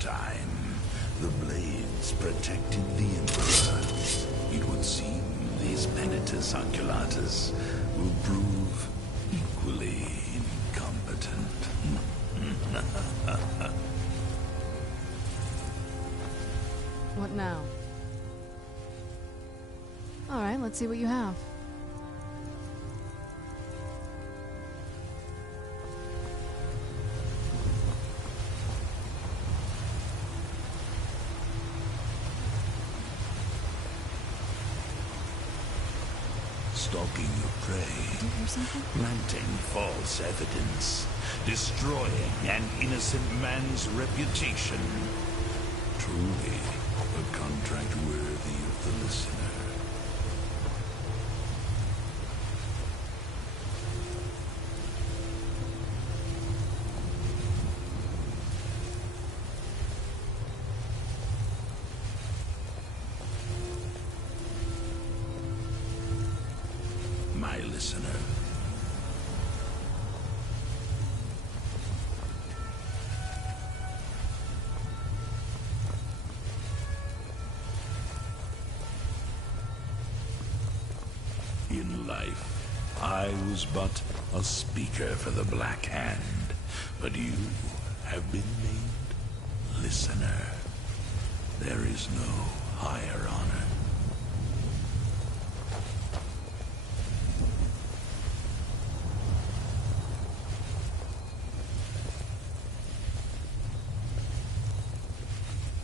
time, the blades protected the Emperor. It would seem these penitents oculatus will prove equally incompetent. What now? All right, let's see what you have. Stalking your prey, Did you hear something? planting false evidence, destroying an innocent man's reputation. Truly, a contract worthy of the listener. My listener. In life, I was but a speaker for the Black Hand, but you have been named listener. There is no higher honor.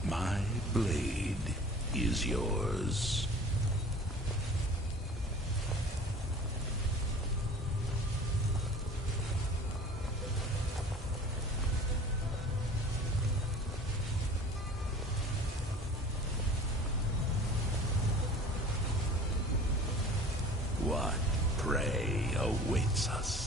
My blade is yours. What prey awaits us?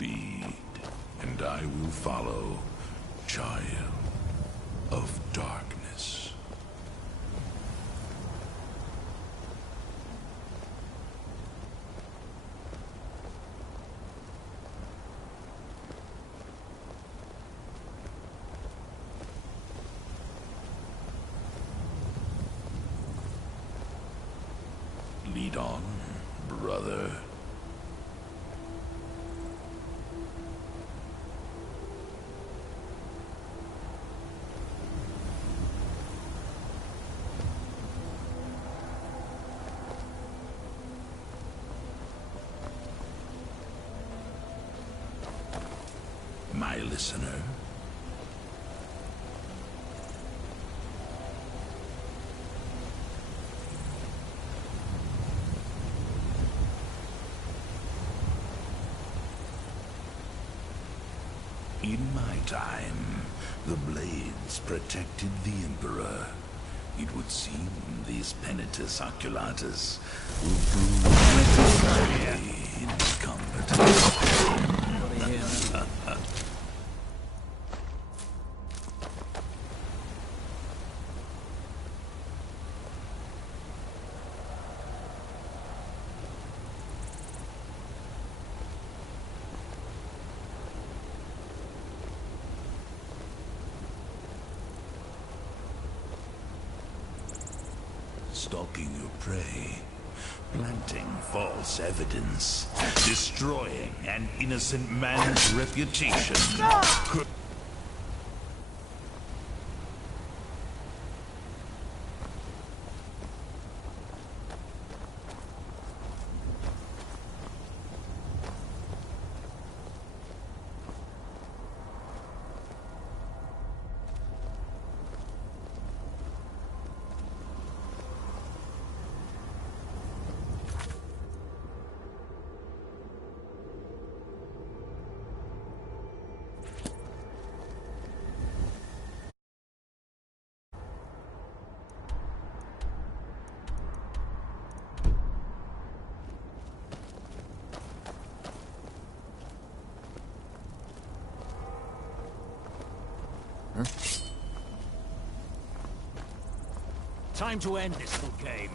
Lead, and I will follow, child of darkness. Lead on, brother. My listener. In my time, the blades protected the Emperor. It would seem these penitents oculatus will prove equally incompetent. Stalking your prey, planting false evidence, destroying an innocent man's reputation. Time to end this little game.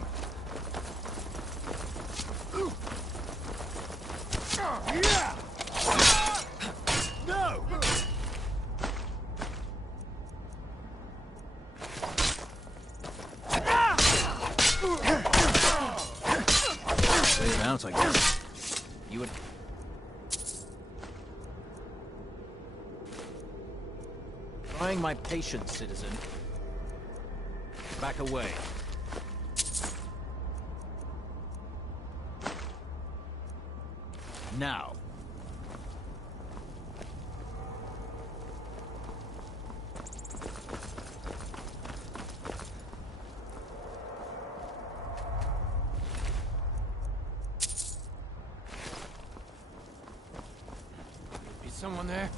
No! Save out, I guess. You would... Trying my patience, citizen. Back away. Now. Is someone there?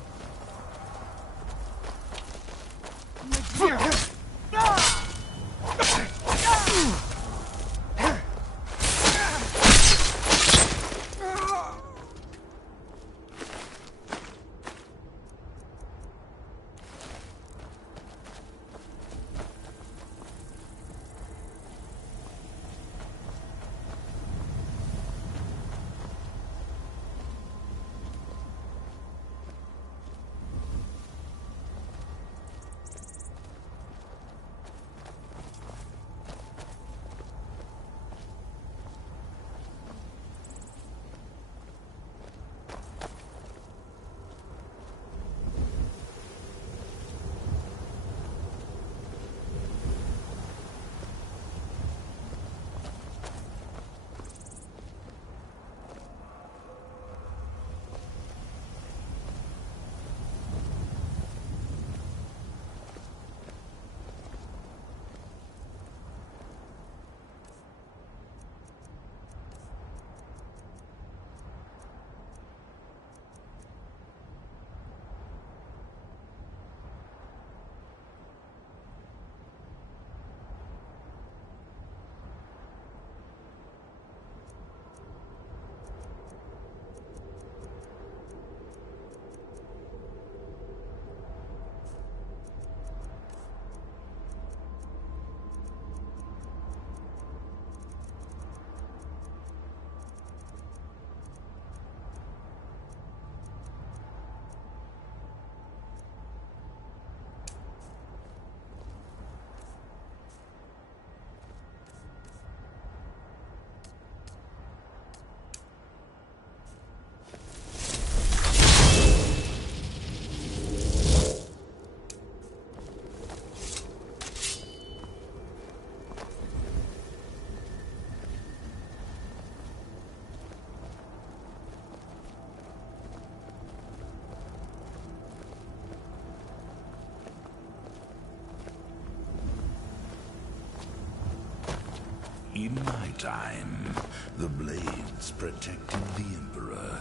In my time, the blades protected the Emperor.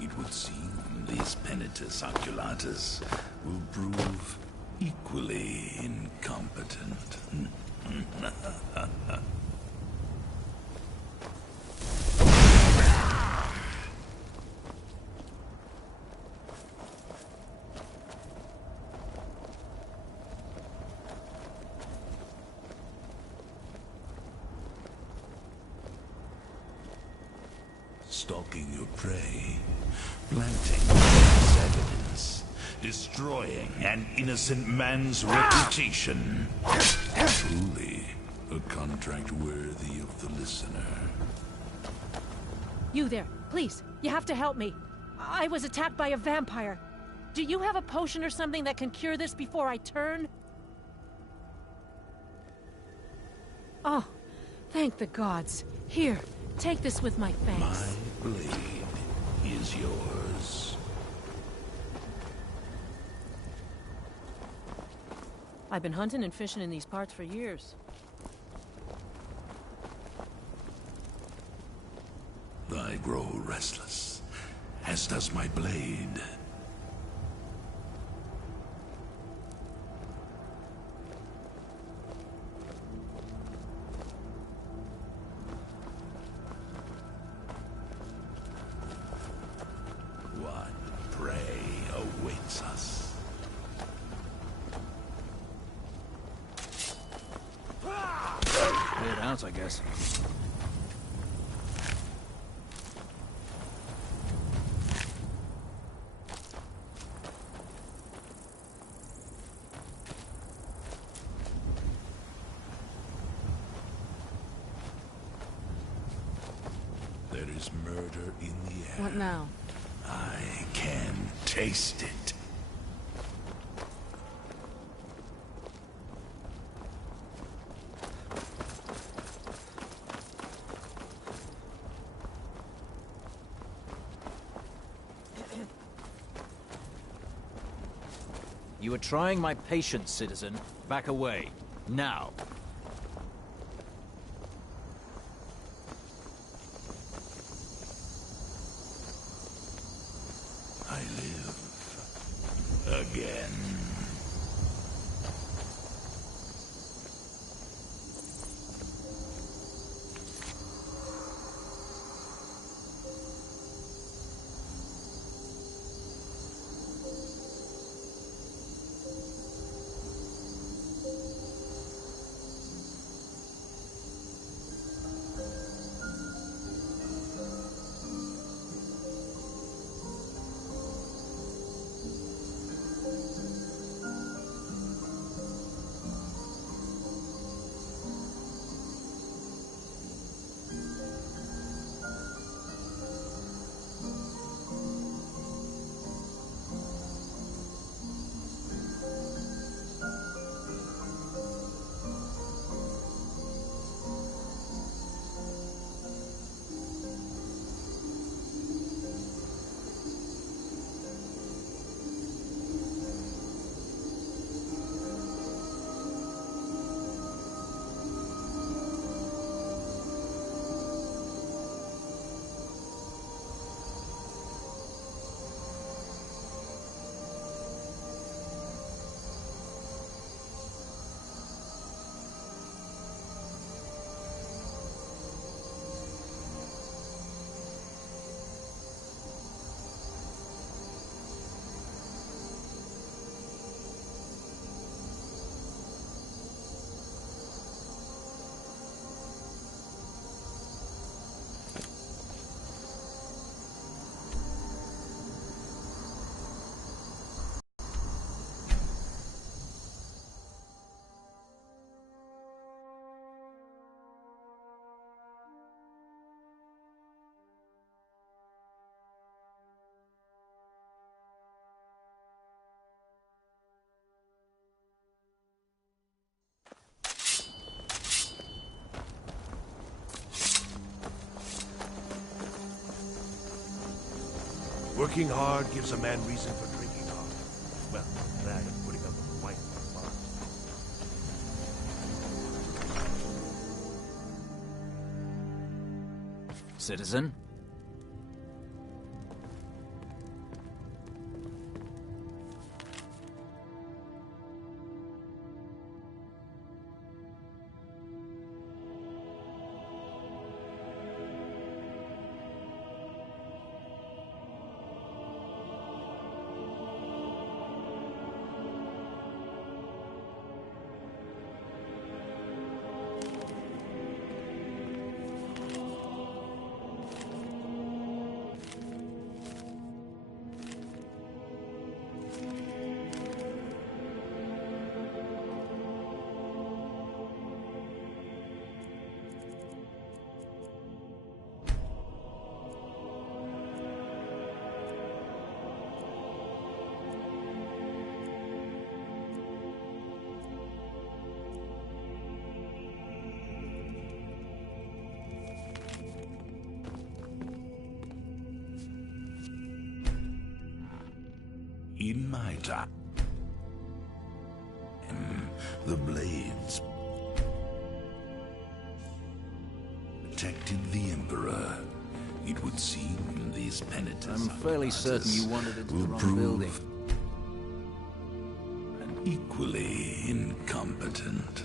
It would seem these Penitus Oculatus will prove equally incompetent. Stalking your prey, planting false evidence, destroying an innocent man's reputation. Truly, a contract worthy of the listener. You there, please, you have to help me. I was attacked by a vampire. Do you have a potion or something that can cure this before I turn? Oh, thank the gods. Here, take this with my thanks. My blade is yours. I've been hunting and fishing in these parts for years. I grow restless, as does my blade. What prey awaits us? Cleared out, I guess. There is murder in the air. What now? I can taste it. You are trying my patience, citizen. Back away. Now. I live again. Working hard gives a man reason for drinking hard. Well, that and putting up with a wife for fun. Citizen? In my time, the blades protected the Emperor. It would seem these penitents I'm fairly certain you wandered into the will wrong prove building. equally incompetent.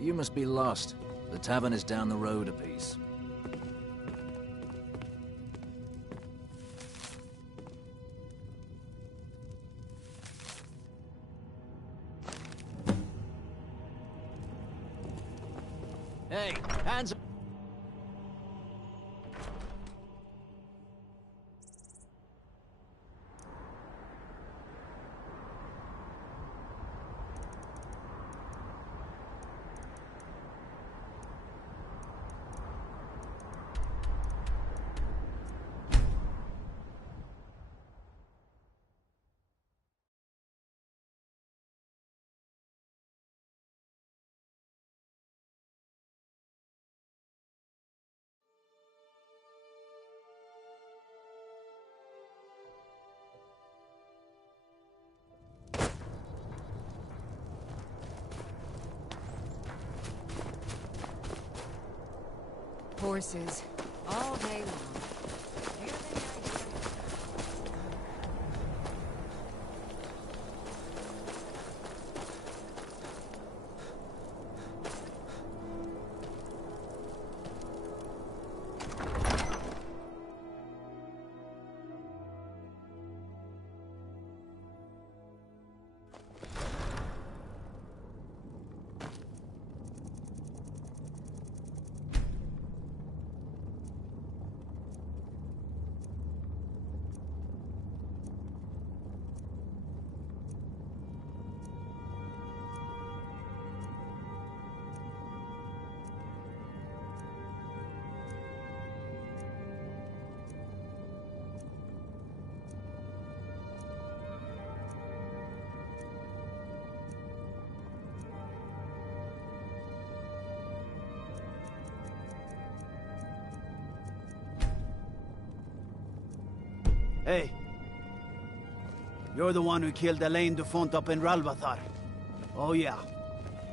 You must be lost. The tavern is down the road a piece. Hey, hands... Horses, all day long. Hey. You're the one who killed Elaine Dufont up in Ralvathar. Oh yeah.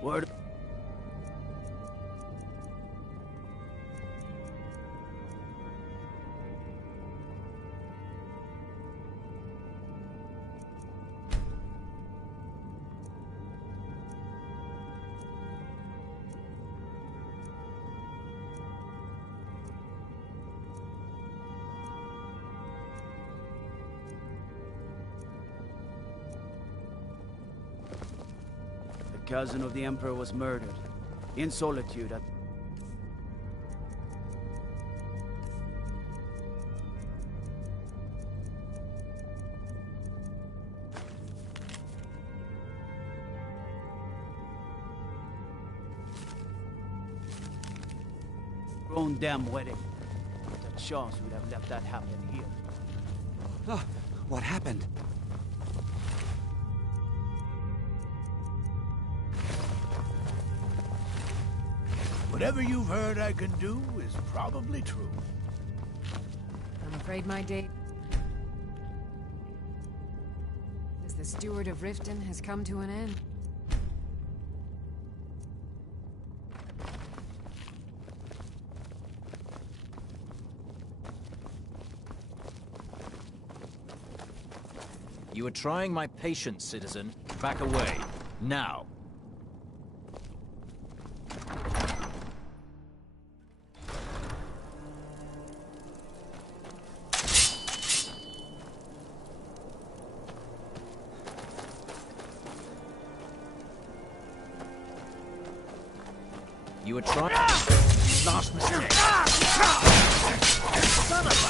Word... The cousin of the Emperor was murdered. In solitude at... Own damn wedding. What a chance we'd have left that happen here. Oh, what happened? Whatever you've heard I can do is probably true. I'm afraid my date as the Steward of Riften has come to an end. You are trying my patience, citizen. Back away. Now. You were trying... Last mistake. Son of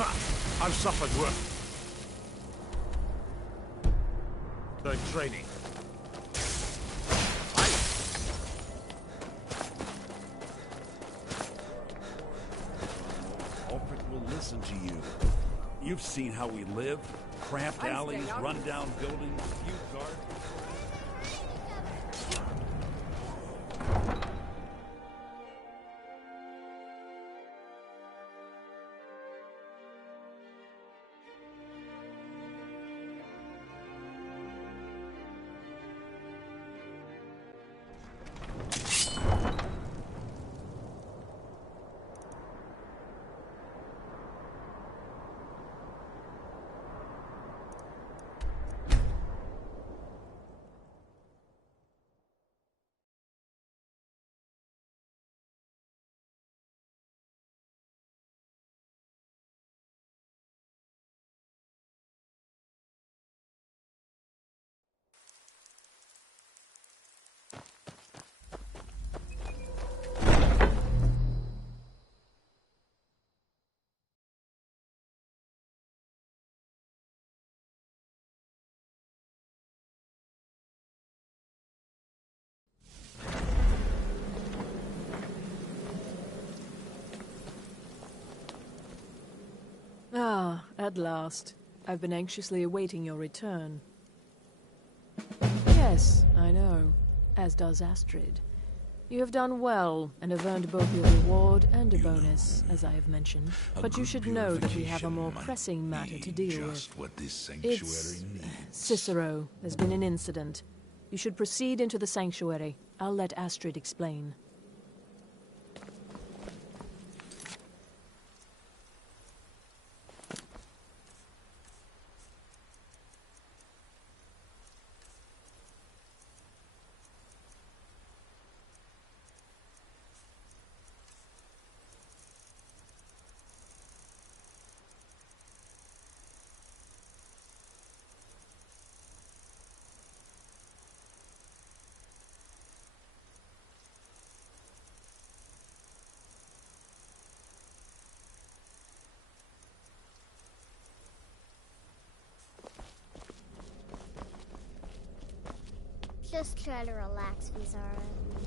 Ha! I've suffered worse. Learn training. Ulfric will listen to you. You've seen how we live. Cramped alleys, run-down buildings, few guards. Ah, at last. I've been anxiously awaiting your return. Yes, I know. As does Astrid. You have done well, and have earned both your reward and a bonus, as I have mentioned. But you should know that we have a more pressing matter to deal with. What this sanctuary It's needs. Cicero. There's been an incident. You should proceed into the sanctuary. I'll let Astrid explain. Just try to relax, Vizara.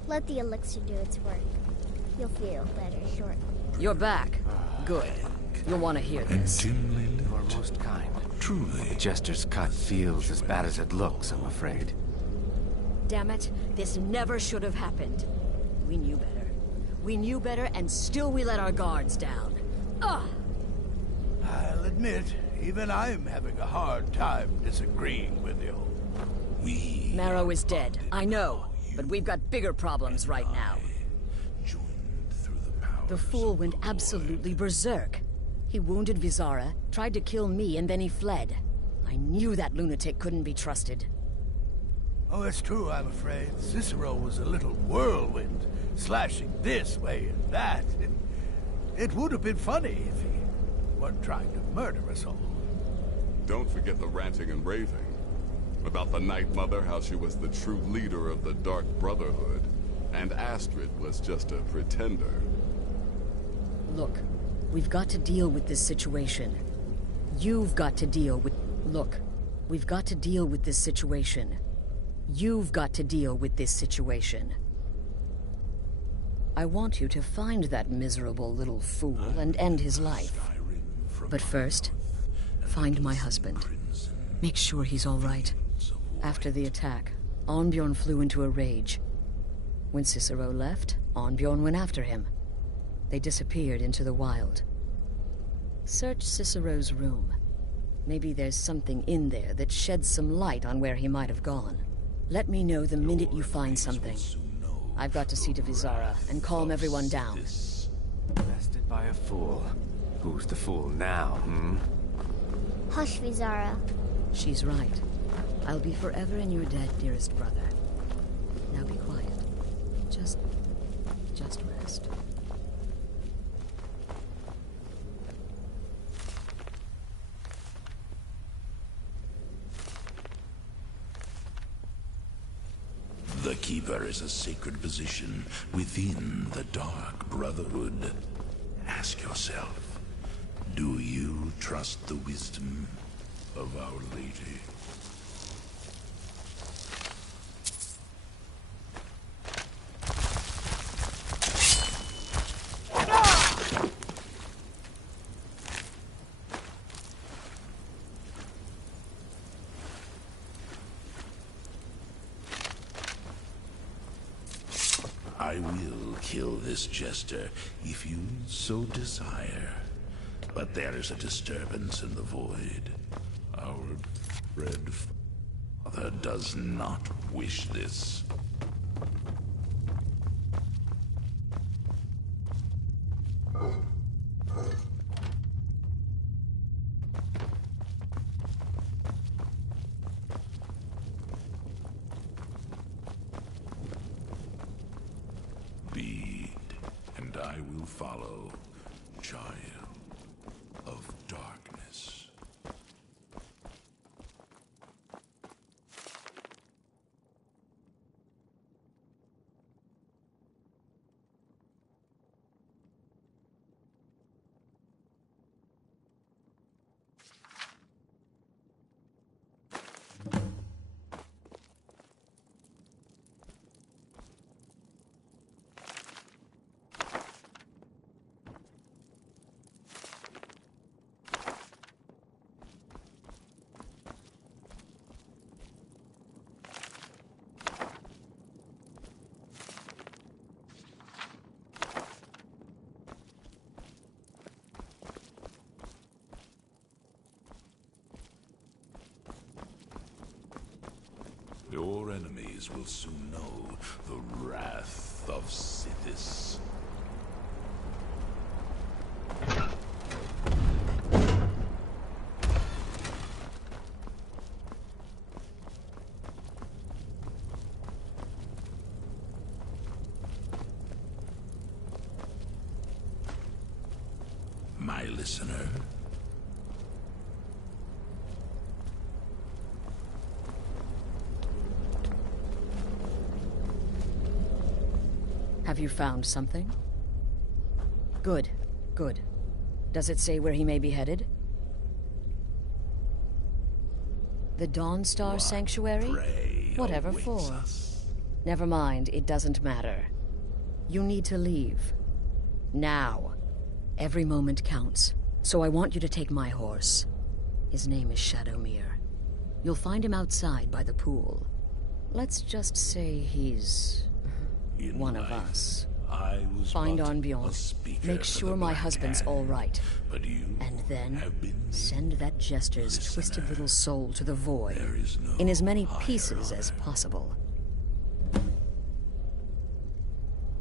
Let the elixir do its work. You'll feel better shortly. You're back. Good. You'll want to hear this. Dimly lit. You are most kind. Truly. The Jester's cut feels as bad as it looks, I'm afraid. Damn it, this never should have happened. We knew better. We knew better, and still we let our guards down. Ugh! I'll admit, even I'm having a hard time disagreeing with you. Marrow is dead, I know. But we've got bigger problems right now. The fool went absolutely berserk. He wounded Vizara, tried to kill me, and then he fled. I knew that lunatic couldn't be trusted. Oh, it's true, I'm afraid. Cicero was a little whirlwind, slashing this way and that. It would have been funny if he weren't trying to murder us all. Don't forget the ranting and raving. About the Night Mother, how she was the true leader of the Dark Brotherhood, and Astrid was just a pretender. Look, we've got to deal with this situation. You've got to deal with... Look, we've got to deal with this situation. You've got to deal with this situation. I want you to find that miserable little fool and end his life. But first, find my husband. Make sure he's all right. After the attack, Arnbjorn flew into a rage. When Cicero left, Arnbjorn went after him. They disappeared into the wild. Search Cicero's room. Maybe there's something in there that sheds some light on where he might have gone. Let me know the minute you find something. I've got to see to Vizara and calm everyone down. Bested by a fool. Who's the fool now, hmm? Hush, Vizara. She's right. I'll be forever in your debt, dearest brother. Now be quiet. Just rest. The Keeper is a sacred position within the Dark Brotherhood. Ask yourself, do you trust the wisdom of Our Lady. I will kill this jester if you so desire. But there is a disturbance in the void. Our red father does not wish this. Lead, and I will follow, child of darkness. Your enemies will soon know the wrath of Sithis. My listener. Have you found something? Good, good. Does it say where he may be headed? The Dawnstar Sanctuary? Whatever for. Never mind, it doesn't matter. You need to leave. Now. Every moment counts, so I want you to take my horse. His name is SHADOWMERE. You'll find him outside by the pool. Let's just say he's one of us. Find Arnbjorn. Make sure my husband's all right. And then send that jester's twisted little soul to the void in as many pieces as possible.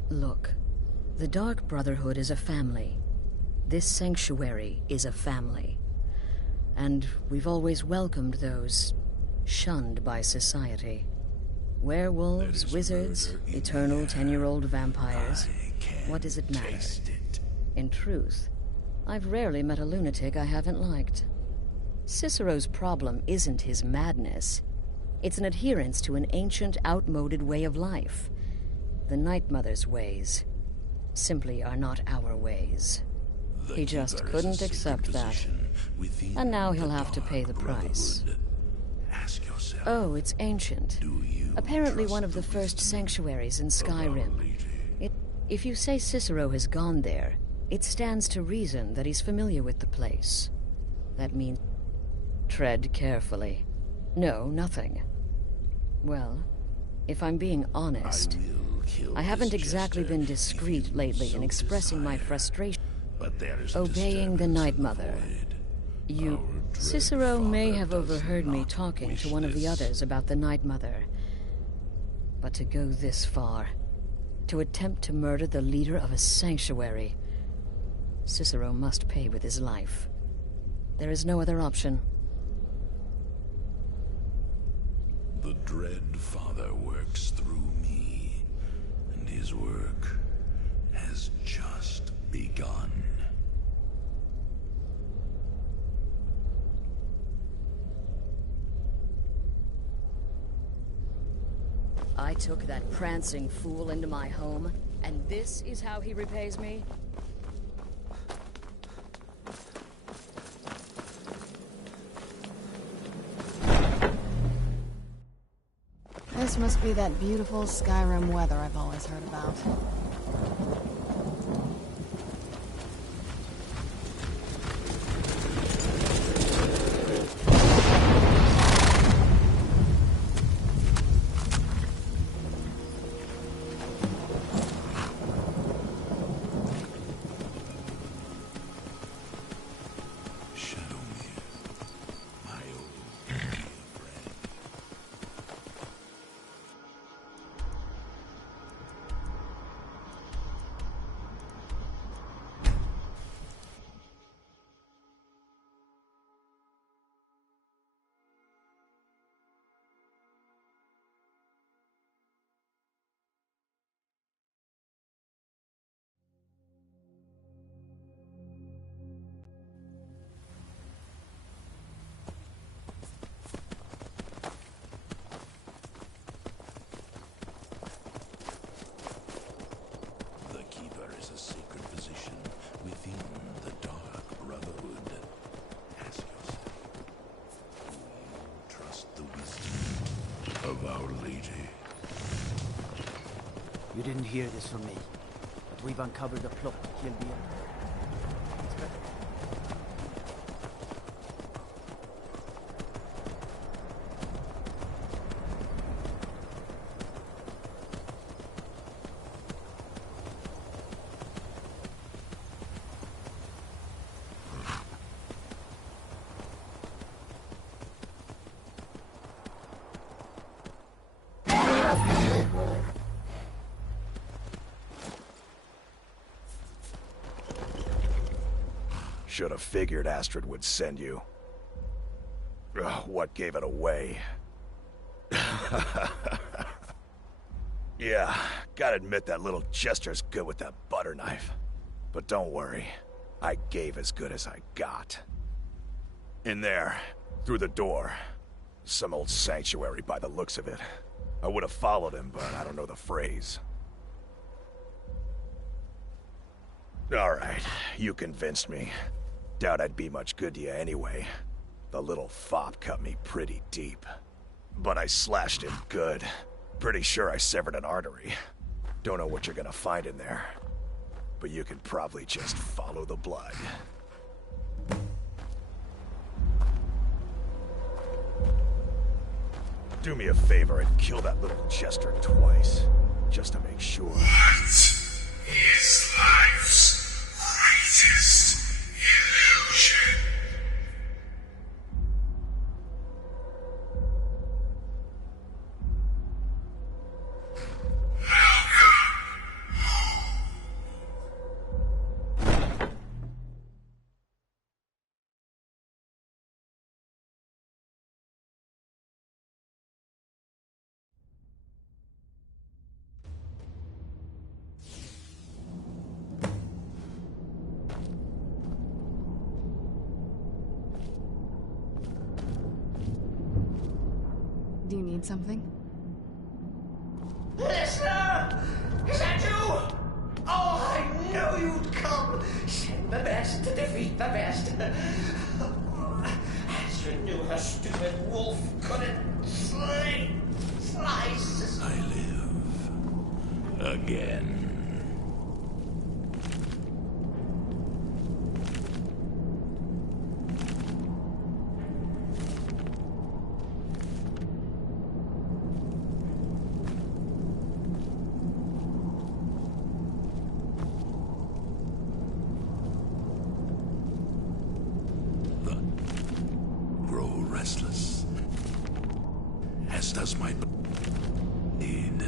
Look, the Dark Brotherhood is a family. This sanctuary is a family. And we've always welcomed those shunned by society. Werewolves, wizards, eternal 10-year-old vampires. What does it matter? In truth, I've rarely met a lunatic I haven't liked. Cicero's problem isn't his madness. It's an adherence to an ancient, outmoded way of life. The Night Mother's ways simply are not our ways. He just couldn't accept that. And now he'll have to pay the price. Oh, it's ancient. Apparently one of the first sanctuaries in Skyrim. If you say Cicero has gone there, it stands to reason that he's familiar with the place. That means tread carefully. No, nothing. Well, if I'm being honest, I haven't exactly been discreet lately in expressing my frustration. Obeying the Night Mother. Cicero may have overheard me talking to one of the others about the Night Mother. But to go this far, to attempt to murder the leader of a sanctuary, Cicero must pay with his life. There is no other option. The Dread Father works through me, and his work has just begun. I took that prancing fool into my home, and this is how he repays me? This must be that beautiful Skyrim weather I've always heard about. SHADOWMERE, my old dear friend. The Keeper is a sacred position within the Dark Brotherhood. Ask yourself, do you trust the wisdom of Our Lady? You didn't hear this from me, but we've uncovered the plot to kill the Emperor. It's better. Should have figured Astrid would send you. Ugh, what gave it away? Yeah, gotta admit that little gesture's good with that butter knife. But don't worry, I gave as good as I got. In there, through the door. Some old sanctuary by the looks of it. I would have followed him, but I don't know the phrase. Alright, you convinced me. Doubt I'd be much good to you anyway. The little fop cut me pretty deep. But I slashed him good. Pretty sure I severed an artery. Don't know what you're gonna find in there. But you can probably just follow the blood. Do me a favor and kill that little jester twice. Just to make sure. What is life's greatest illusion? Do you need something? Listener! Is that you? Oh, I knew you'd come! Send the best to defeat the best. Astrid knew her stupid wolf couldn't slice. I live again. Restless, as does my blade.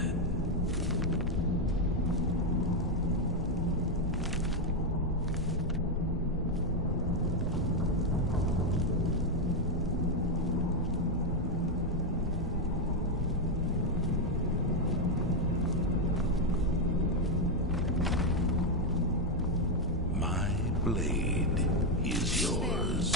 My blade is yours.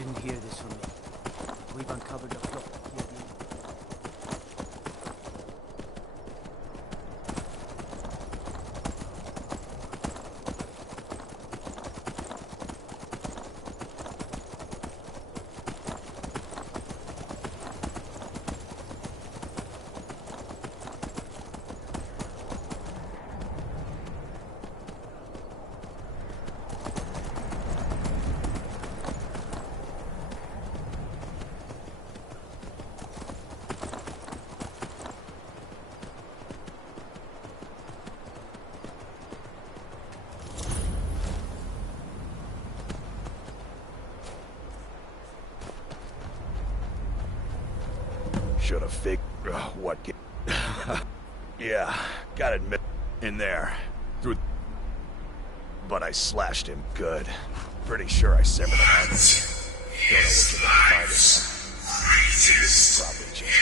didn't hear this from me. We've uncovered the plot that killed the Should have figured what. Yeah, gotta admit, in there, through. But I slashed him good. Pretty sure I severed an arm. Don't know what you're gonna find in. Probably just.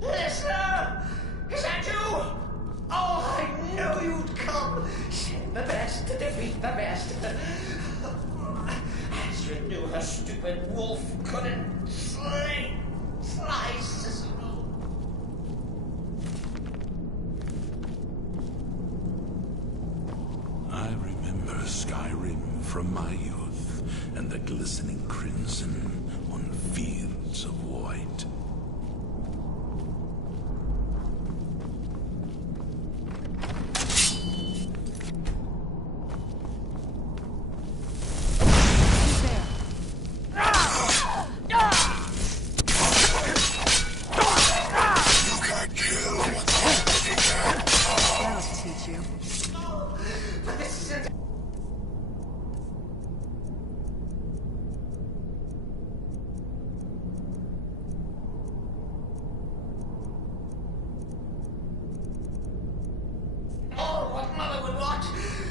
Listener! Is that you? Oh, I knew you'd come. Send the best to defeat the best. Astrid knew her stupid wolf couldn't slice Cicero. I remember Skyrim from my youth, and the glistening crimson on fields of white.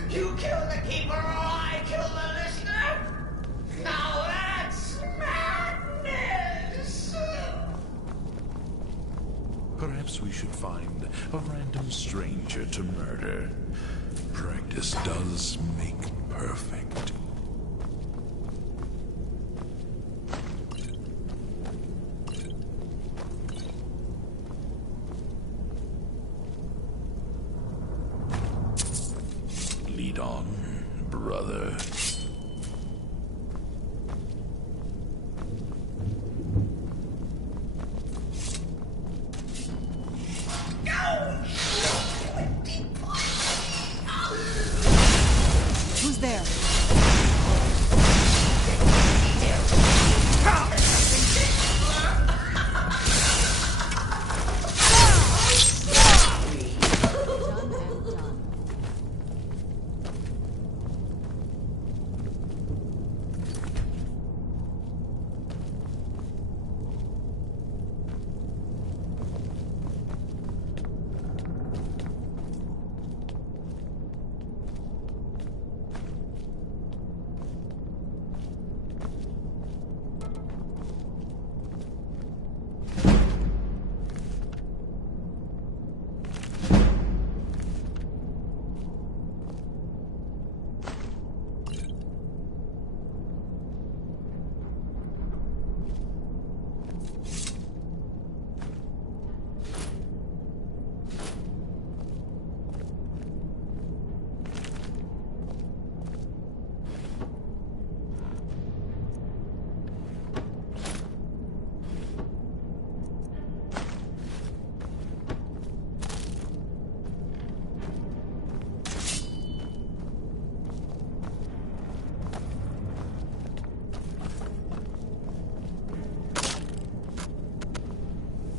You kill the keeper or I kill the listener? Now that's madness! Perhaps we should find a random stranger to murder. Practice does make perfect. Lead on, brother. Who's there?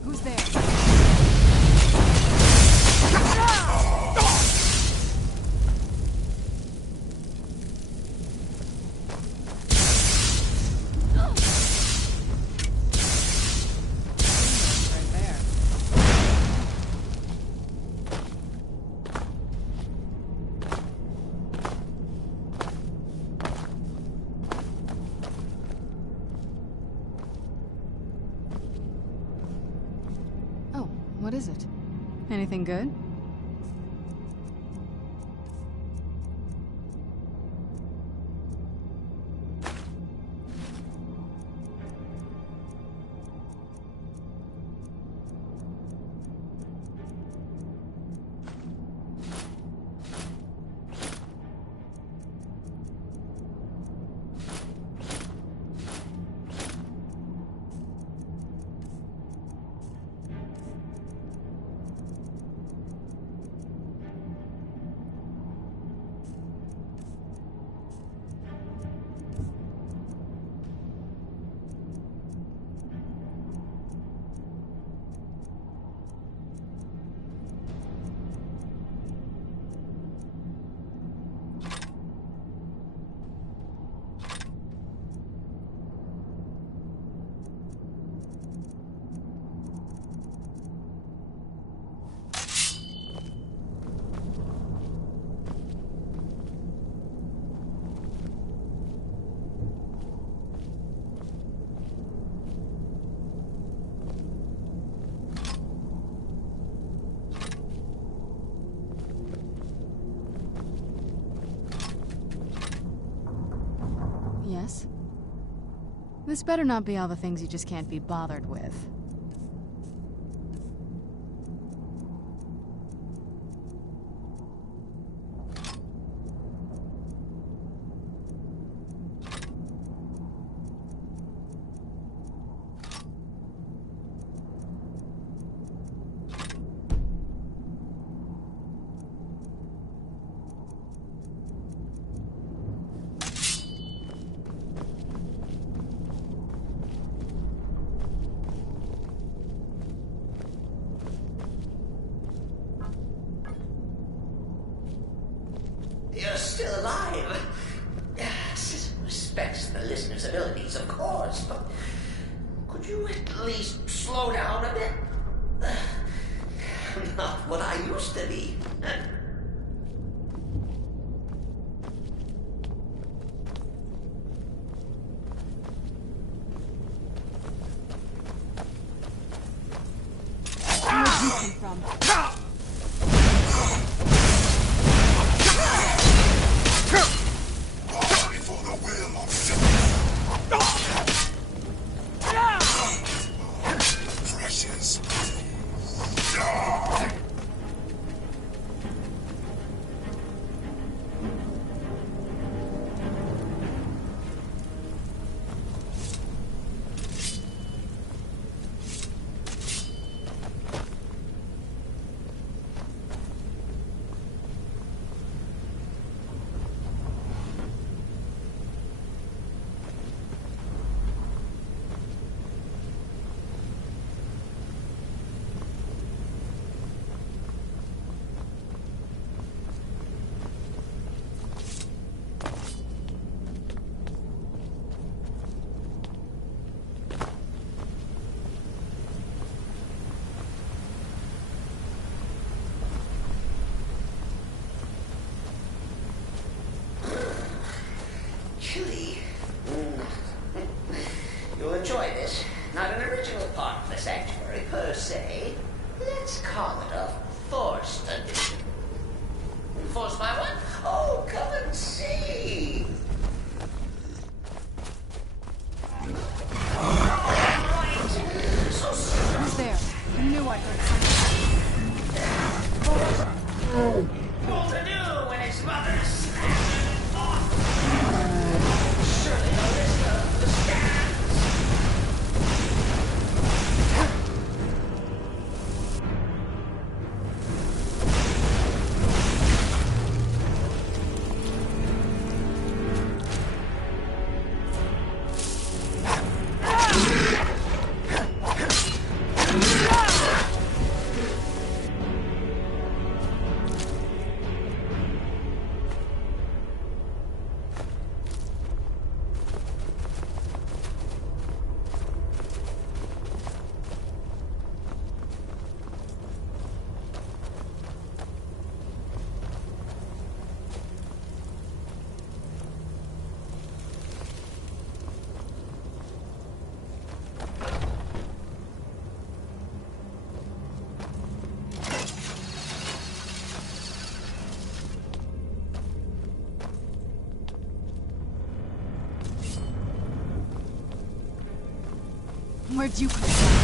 Who's there? Right there. What is it? Anything good? Yes? This better not be all the things you just can't be bothered with. You're still alive. Citizen respects the listener's abilities, of course, but could you at least slow down a bit? Not what I used to be. Chilly. You'll enjoy this. Not an original part of the sanctuary per se. Let's call it a forced addition. Forced by what? Oh, come and see. Who's there? I knew I heard something. What to do when his mother smashes off? Surely no listener understands. Where'd you come from?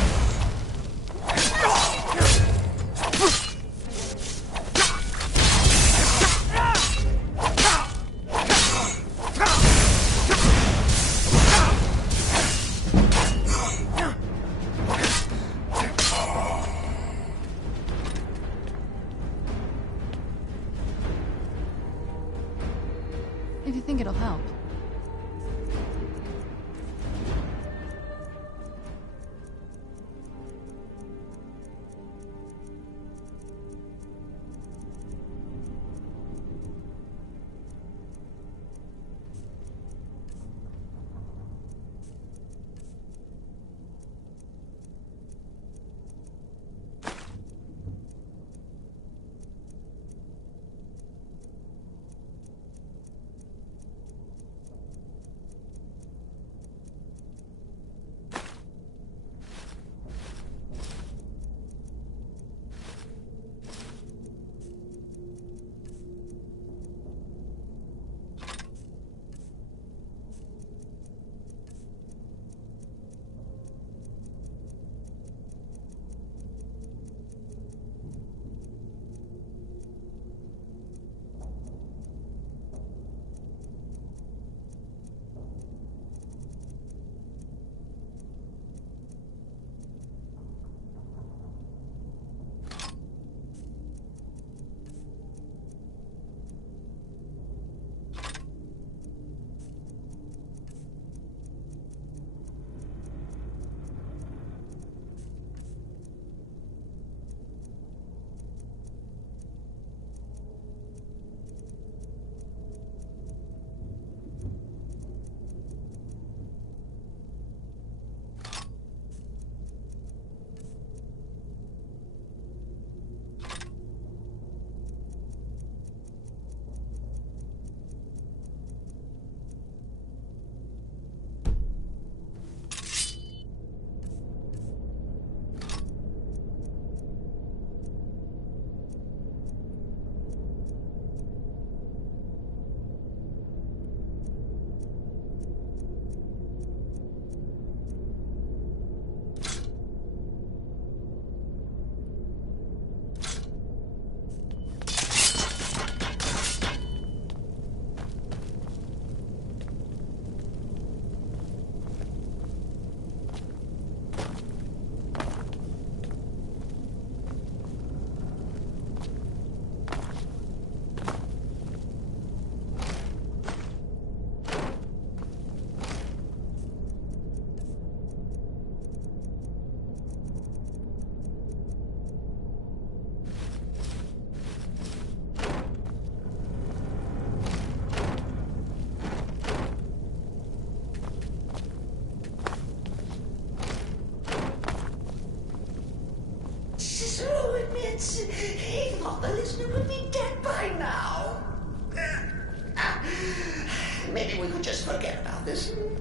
If you think it'll help. He thought the listener would be dead by now. Maybe we could just forget about this and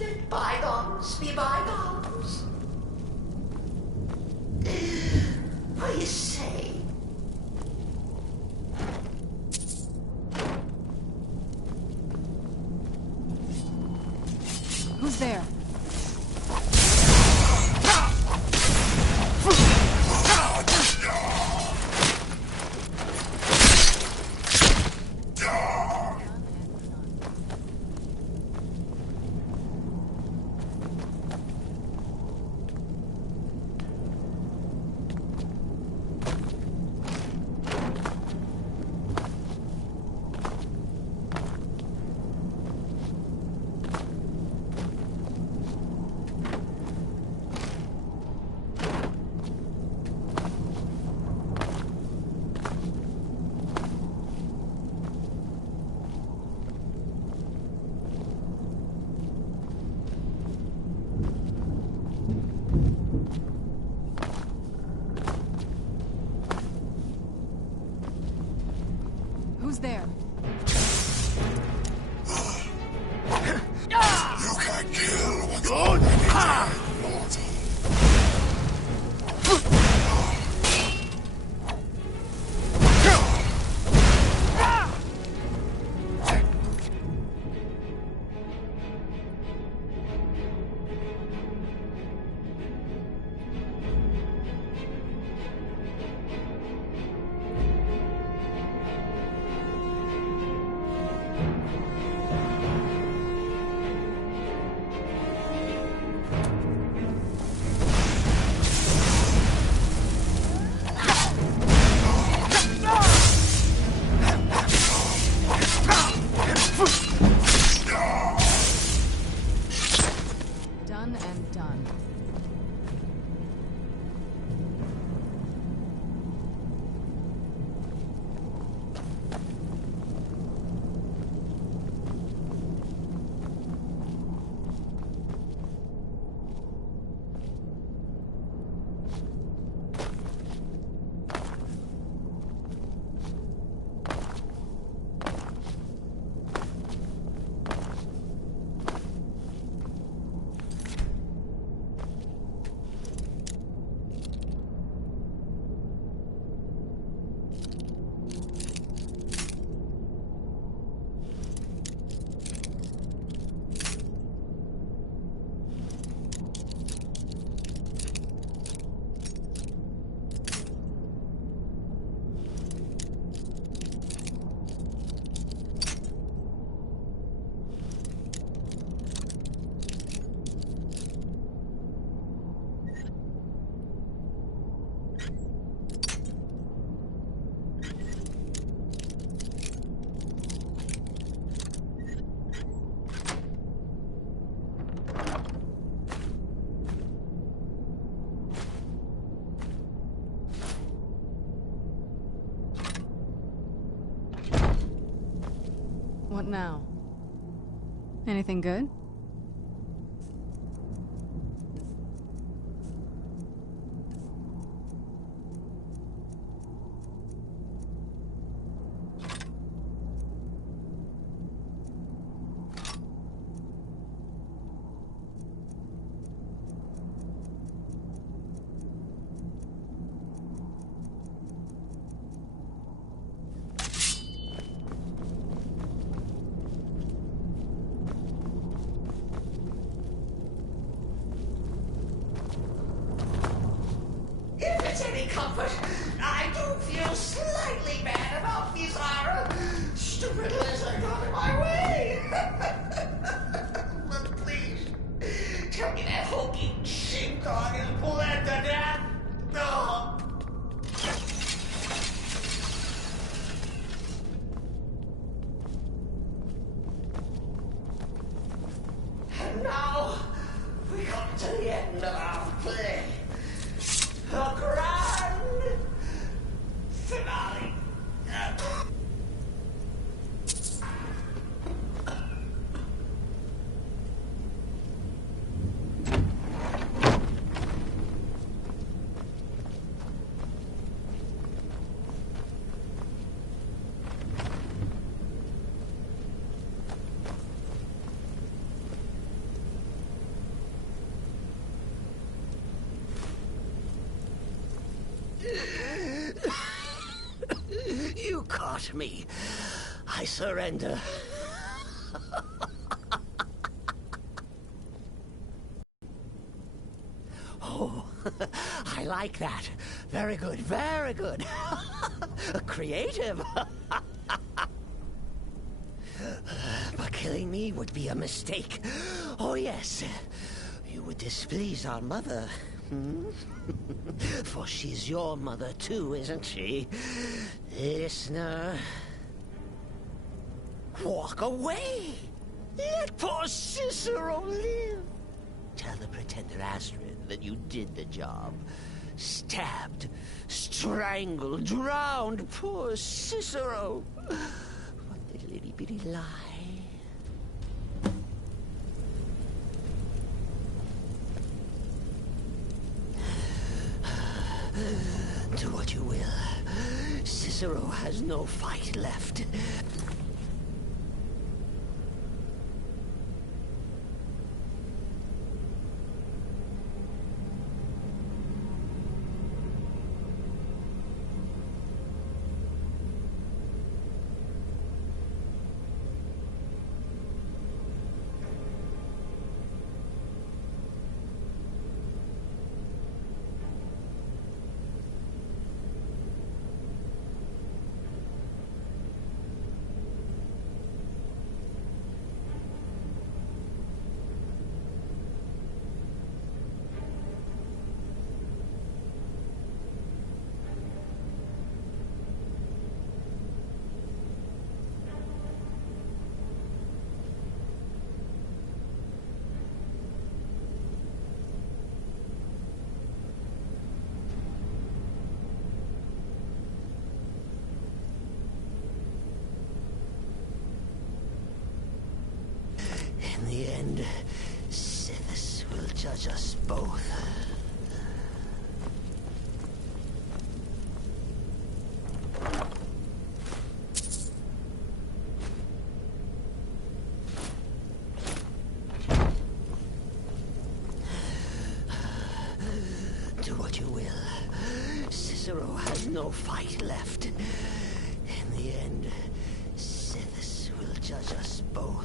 let bygones be bygones. What do you say? Who's there? Who's there? You can kill what's already mortal. What now? Anything good? If it's any comfort, I do feel slightly bad about Mizara. Stupid lizard got in my way. But please, tell me that hokey sheepdog is bled to death. No. And now, we come to the end of our play. The grand finale. You caught me. I surrender. Oh, I like that. Very good, very good. Creative. But killing me would be a mistake. Oh, yes. You would displease our mother. For she's your mother too, isn't she? Listener. Walk away! Let poor Cicero live! Tell the pretender Astrid that you did the job. Stabbed, strangled, drowned poor Cicero. What little itty-bitty lie. Do what you will. Cicero has no fight left. In the end, Sithis will judge us both. Do what you will. Cicero has no fight left. In the end, Sithis will judge us both.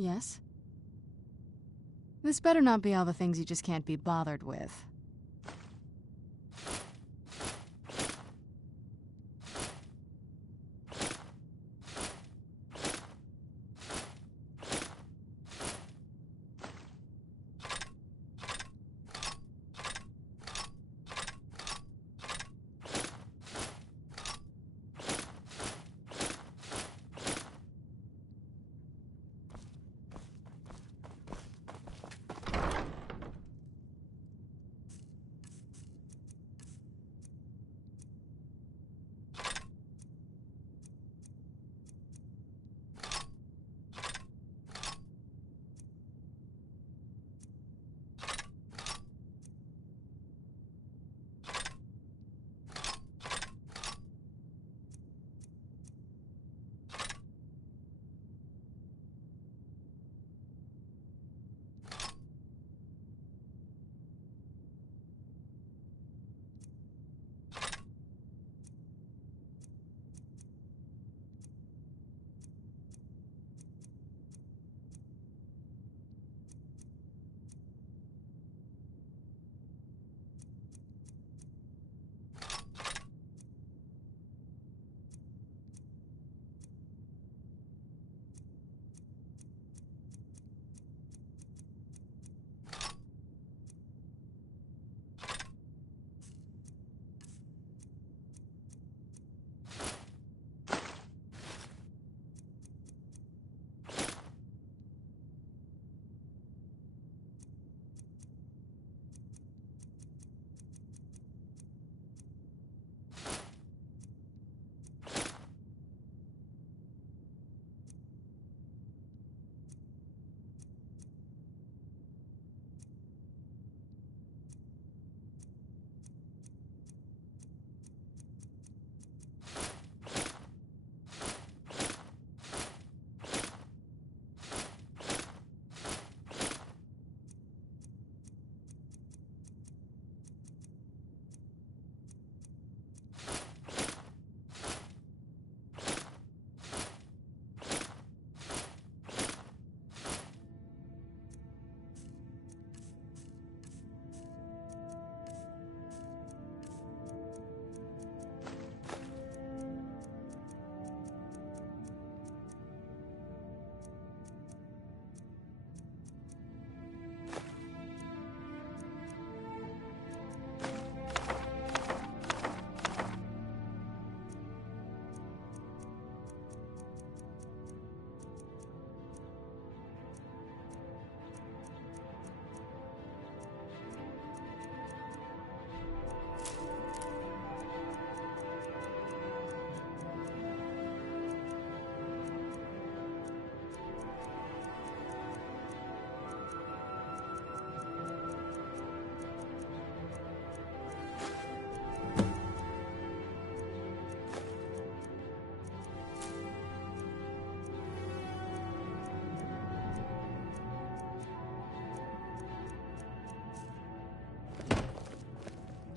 Yes? This better not be all the things you just can't be bothered with.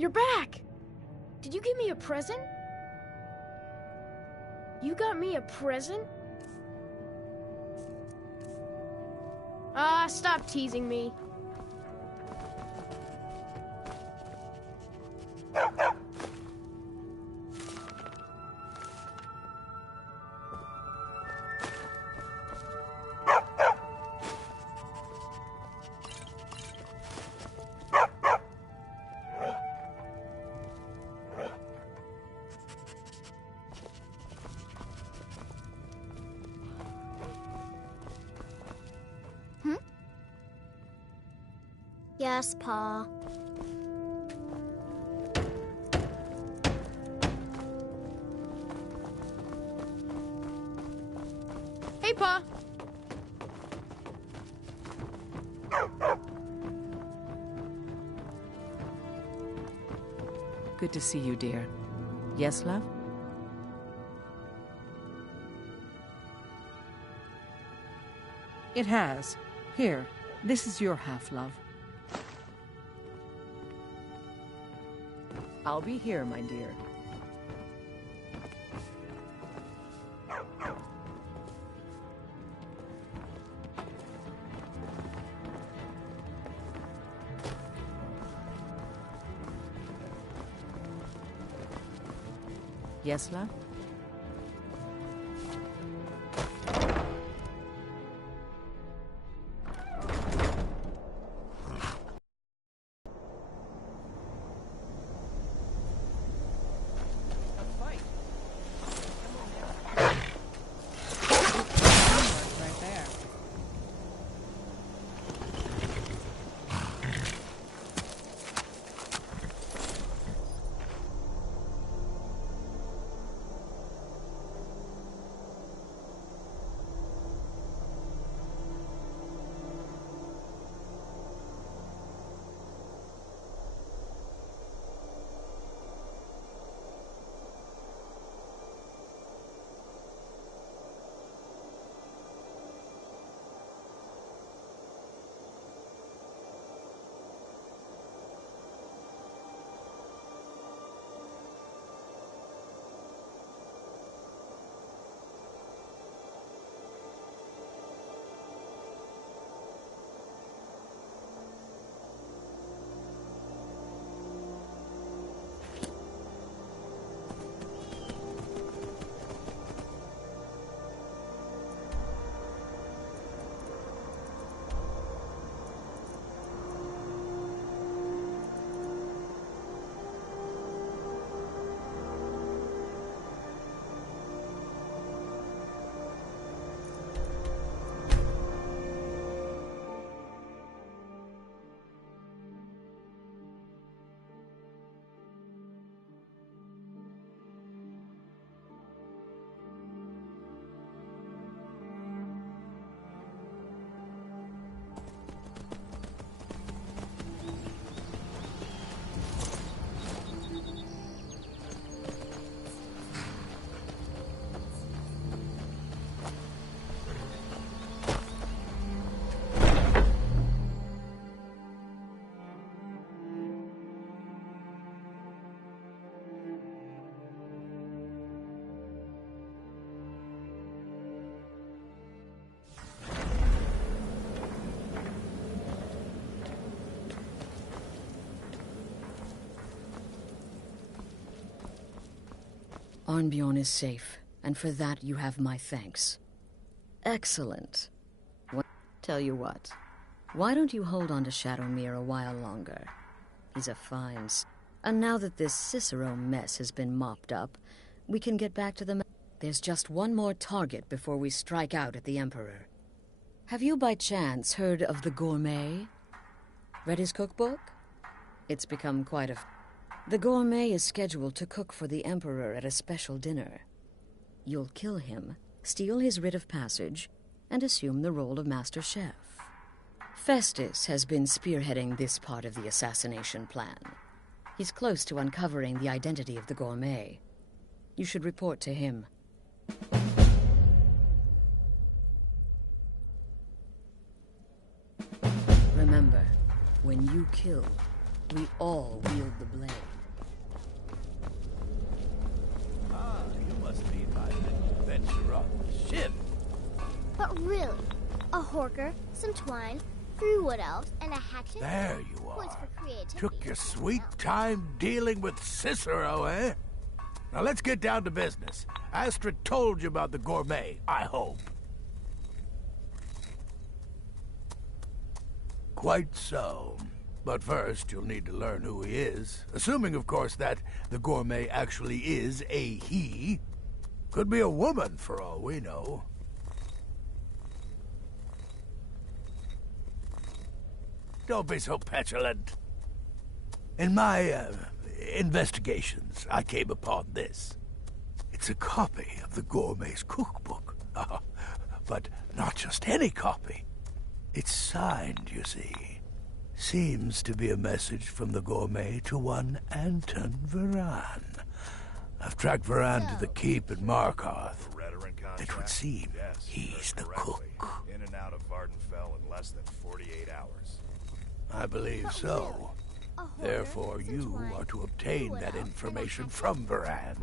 You're back! Did you give me a present? You got me a present? Stop teasing me. Yes, Pa. Hey, Pa! Good to see you, dear. Yes, love? It has. Here, this is your half, love. I'll be here, my dear. Yes, love? Arnbjorn is safe, and for that you have my thanks. Excellent. Tell you what, why don't you hold on to SHADOWMERE a while longer? He's a fine and now that this Cicero mess has been mopped up, we can get back to the There's just one more target before we strike out at the Emperor. Have you by chance heard of the Gourmet? Read his cookbook? It's become quite a... The Gourmet is scheduled to cook for the Emperor at a special dinner. You'll kill him, steal his writ of passage, and assume the role of Master Chef. Festus has been spearheading this part of the assassination plan. He's close to uncovering the identity of the Gourmet. You should report to him. Remember, when you kill, we all wield the blade. adventure on the ship. But really, a horker, some twine, 3 wood elves, and a hatchet? There you Points are. for creativity. Took your sweet time dealing with Cicero, eh? Now let's get down to business. Astrid told you about the gourmet, I hope. Quite so. But first, you'll need to learn who he is. Assuming, of course, that the gourmet actually is a he. Could be a woman, for all we know. Don't be so petulant. In my, investigations, I came upon this. It's a copy of the gourmet's cookbook. But not just any copy. It's signed, you see. Seems to be a message from the gourmet to one Anton Varan. I've tracked Varan to the keep in Markarth. It would seem he's the cook. In and out of Vardenfell in less than 48 hours. I believe so. Therefore, you are to obtain that information from Varan.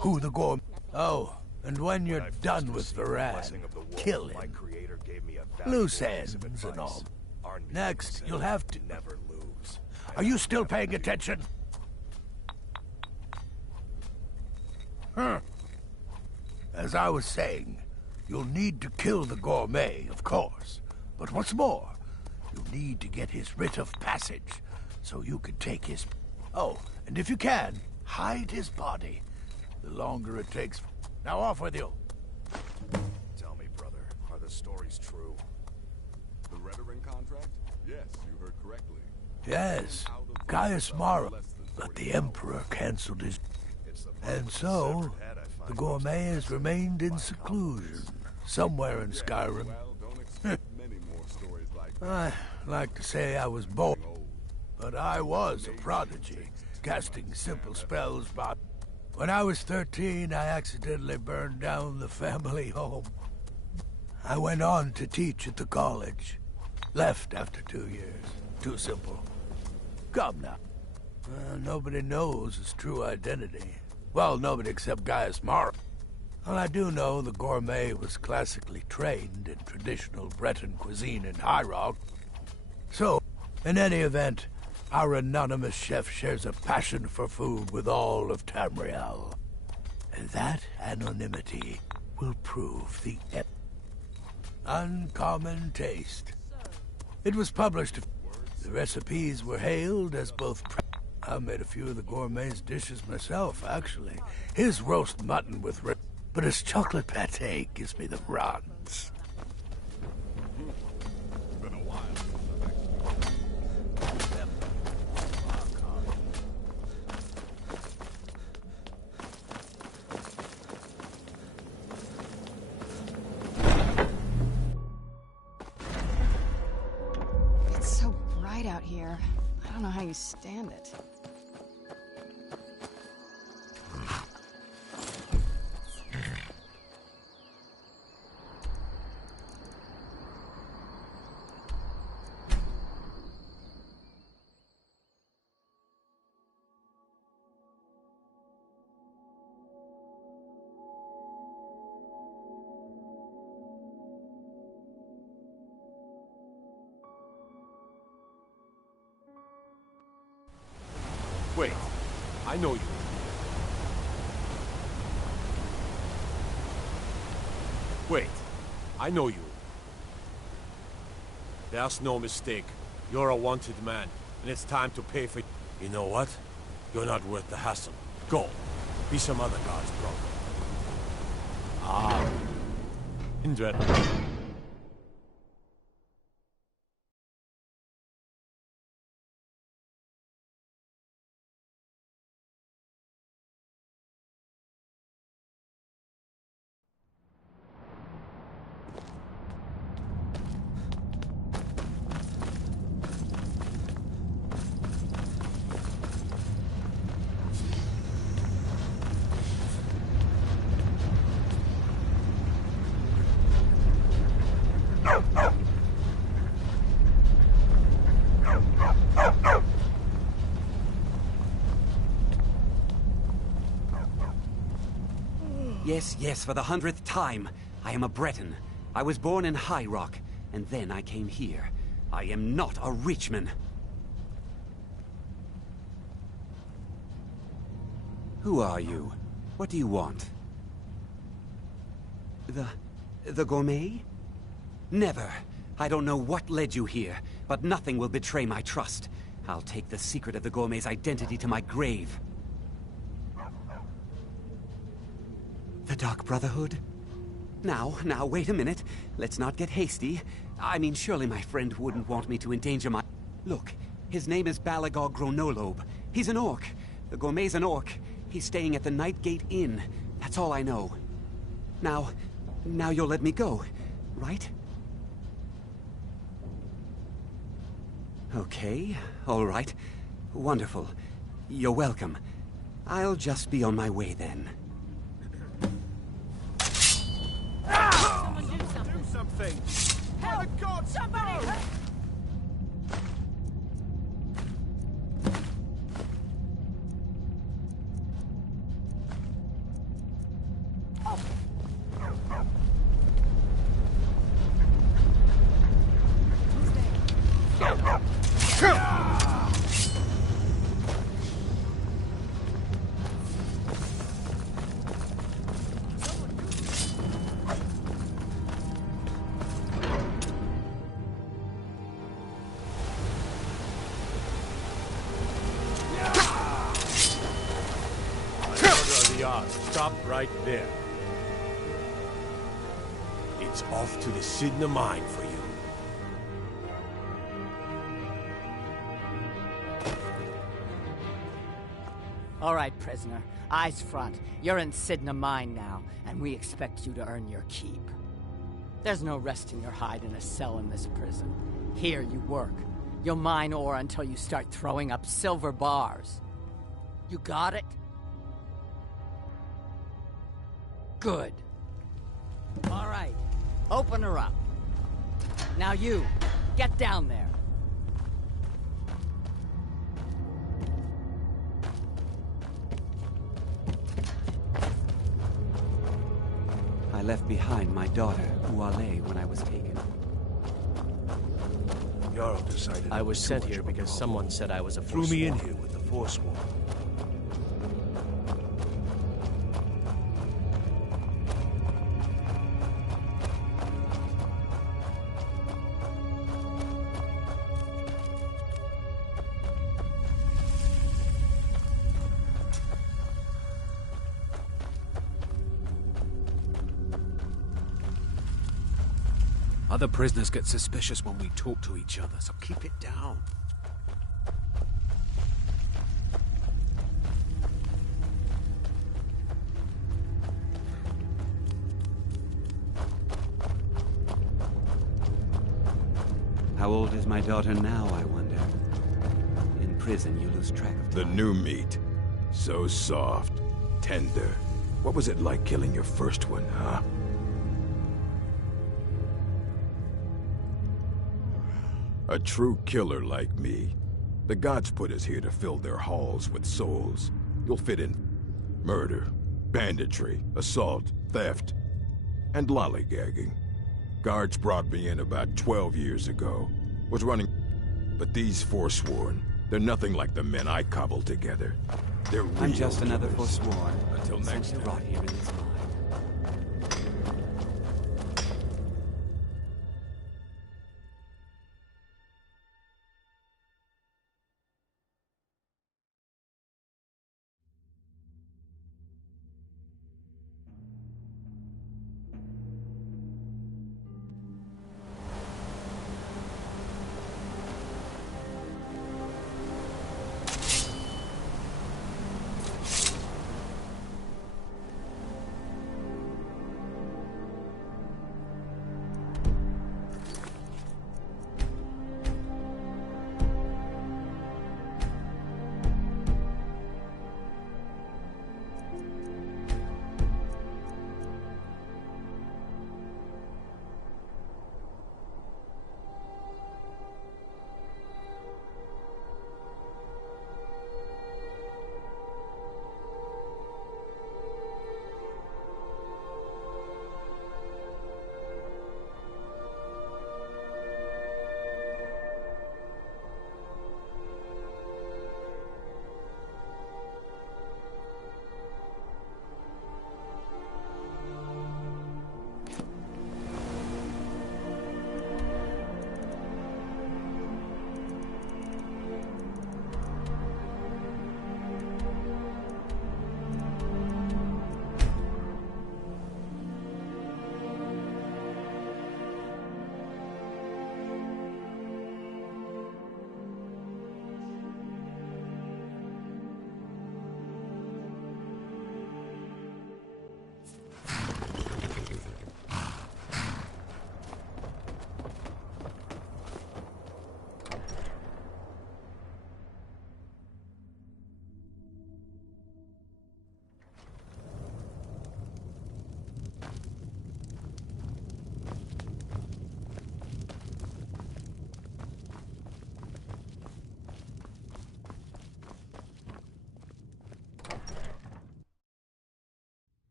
Who the gourmet... Oh, and when you're done with Varan, kill him. Loose ends and all. Next, you'll have to... Never lose. Are you still paying attention? As I was saying, you'll need to kill the gourmet, of course. But what's more, you'll need to get his writ of passage, so you can take his... Oh, and if you can, hide his body. The longer it takes... Now off with you. Tell me, brother, are the stories true? The Redoran contract? Yes, you heard correctly. Yes, Gaius Mara, but the Emperor cancelled his... And so, the gourmet has remained in seclusion, somewhere in Skyrim. I like to say I was born, but I was a prodigy, casting simple spells, but when I was 13, I accidentally burned down the family home. I went on to teach at the college. Left after 2 years. Too simple. Come now. Nobody knows his true identity. Well, nobody except Gaius Mara. Well, I do know the gourmet was classically trained in traditional Breton cuisine in High Rock. So, in any event, our anonymous chef shares a passion for food with all of Tamriel. And that anonymity will prove the uncommon taste. It was published. The recipes were hailed as both... I made a few of the gourmet's dishes myself, actually. His roast mutton with... But his chocolate pate gives me the runs. Been a while. It's so bright out here. I don't know how you stand it. Wait, I know you. Wait, I know you. There's no mistake. You're a wanted man, and it's time to pay for... You know what? You're not worth the hassle. Go. Be some other guy's brother. Ah. Indred. Yes, yes, for the 100th time. I am a Breton. I was born in High Rock, and then I came here. I am not a Richman. Who are you? What do you want? The gourmet? Never. I don't know what led you here, but nothing will betray my trust. I'll take the secret of the gourmet's identity to my grave. The Dark Brotherhood? Now, wait a minute. Let's not get hasty. I mean, surely my friend wouldn't want me to endanger my... Look, his name is Balagog Gronolobe. He's an orc. The gourmet's an orc. He's staying at the Nightgate Inn. That's all I know. Now you'll let me go, right? Okay, all right. Wonderful. You're welcome. I'll just be on my way then. Someone do something! Help! God, Somebody! no! Stop right there. It's off to the Sidna mine for you. All right, prisoner. Eyes front. You're in Sidna mine now, and we expect you to earn your keep. There's no resting your hide in a cell in this prison. Here you work. You'll mine ore until you start throwing up silver bars. You got it? Good. All right. Open her up. Now you, get down there. I left behind my daughter, Uale, when I was taken. Jarl decided I was sent here because someone said I was a threw me in here with the Forsworn. Other prisoners get suspicious when we talk to each other, so keep it down. How old is my daughter now, I wonder? In prison, you lose track of The time. new meat. So soft, tender. What was it like killing your first one, huh? A true killer like me. The gods put us here to fill their halls with souls. You'll fit in murder, banditry, assault, theft, and lollygagging. Guards brought me in about 12 years ago. Was running... But these Forsworn, they're nothing like the men I cobbled together. They're real I'm just another killers. Forsworn. Until sent next to time. rot here in this mine.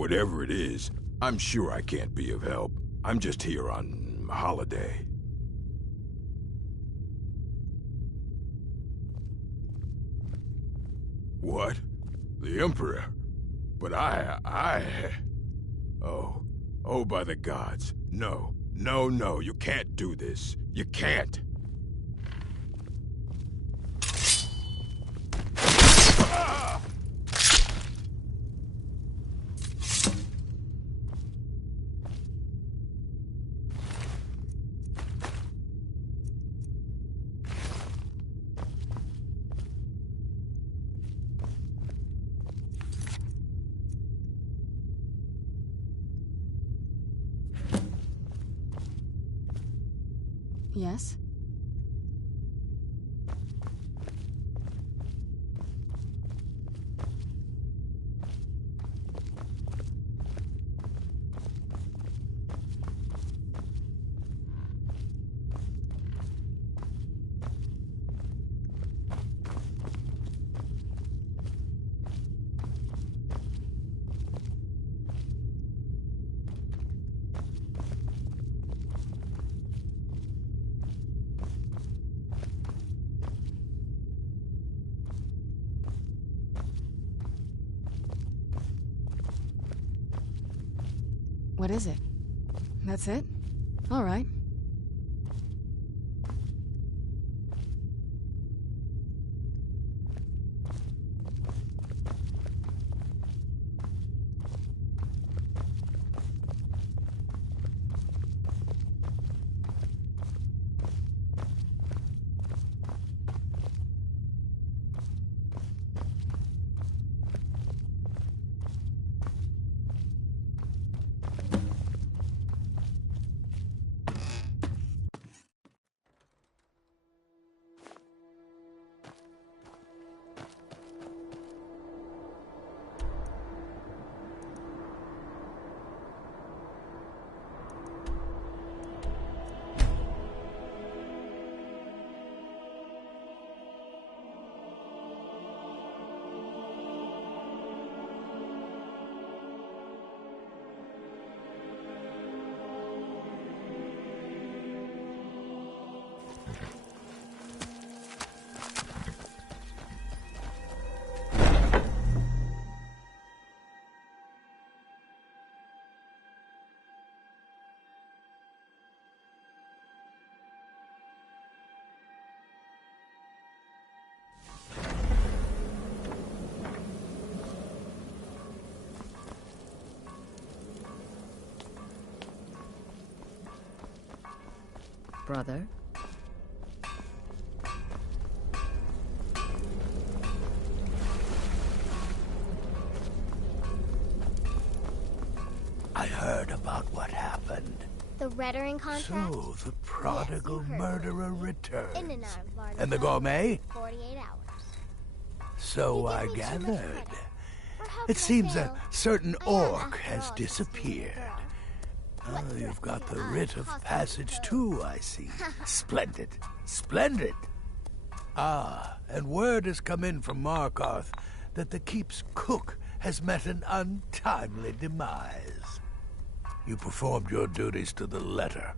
Whatever it is, I'm sure I can't be of help. I'm just here on holiday. What? The Emperor? But Oh, by the gods. No, you can't do this. You can't! Yes? What is it? That's it? All right. Brother? I heard about what happened. The Rettering contract? So, the prodigal murderer returned. In and out of Varda's And the gourmet? 48 hours. So I gathered. It seems a certain orc has disappeared. Oh, you've got the writ of passage too, I see. Splendid. Splendid. Ah, and word has come in from Markarth that the keep's cook has met an untimely demise. You performed your duties to the letter.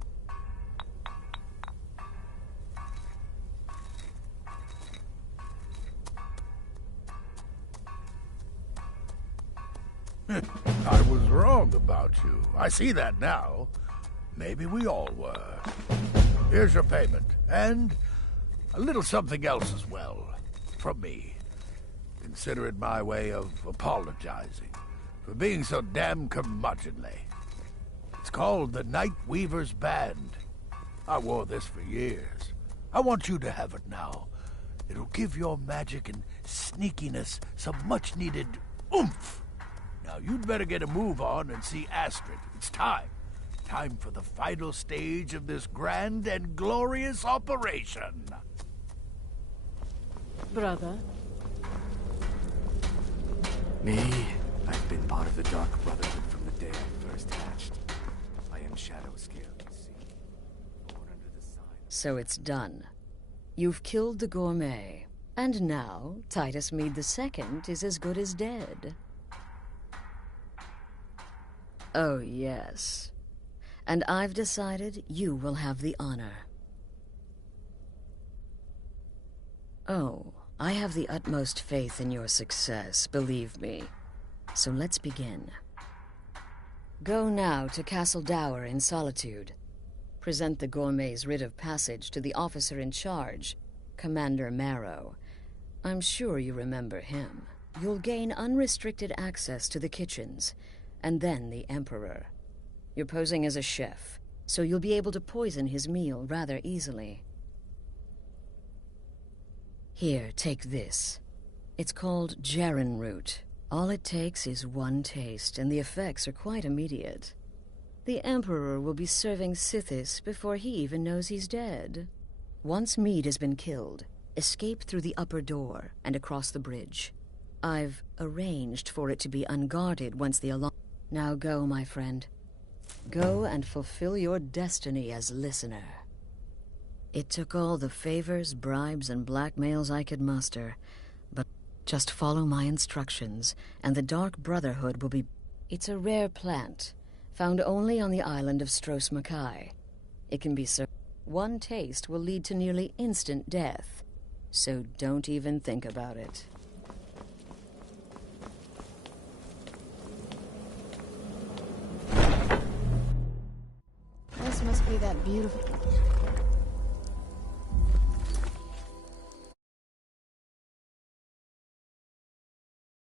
I was wrong about you. I see that now. Maybe we all were. Here's your payment, and a little something else as well, from me. Consider it my way of apologizing for being so damn curmudgeonly. It's called the Night Weaver's Band. I wore this for years. I want you to have it now. It'll give your magic and sneakiness some much-needed oomph. Now, you'd better get a move on and see Astrid. It's time. Time for the final stage of this grand and glorious operation. Brother? Me? I've been part of the Dark Brotherhood from the day I first hatched. I am Shadow Scale, you see. Born under the sign. So it's done. You've killed the gourmet. And now, Titus Mead II is as good as dead. Oh, yes. And I've decided you will have the honor. Oh, I have the utmost faith in your success, believe me. So let's begin. Go now to Castle Dower in Solitude. Present the gourmet's writ of passage to the officer in charge, Commander Marrow. I'm sure you remember him. You'll gain unrestricted access to the kitchens, and then the Emperor. You're posing as a chef, so you'll be able to poison his meal rather easily. Here, take this. It's called Jaren root. All it takes is one taste, and the effects are quite immediate. The Emperor will be serving Sithis before he even knows he's dead. Once Mead has been killed, escape through the upper door and across the bridge. I've arranged for it to be unguarded once the alarm... Now go, my friend. Go and fulfill your destiny as listener. It took all the favors, bribes, and blackmails I could muster, but just follow my instructions, and the Dark Brotherhood will be... It's a rare plant, found only on the island of Stros Makai. It can be served. One taste will lead to nearly instant death, so don't even think about it. This must be that beautiful...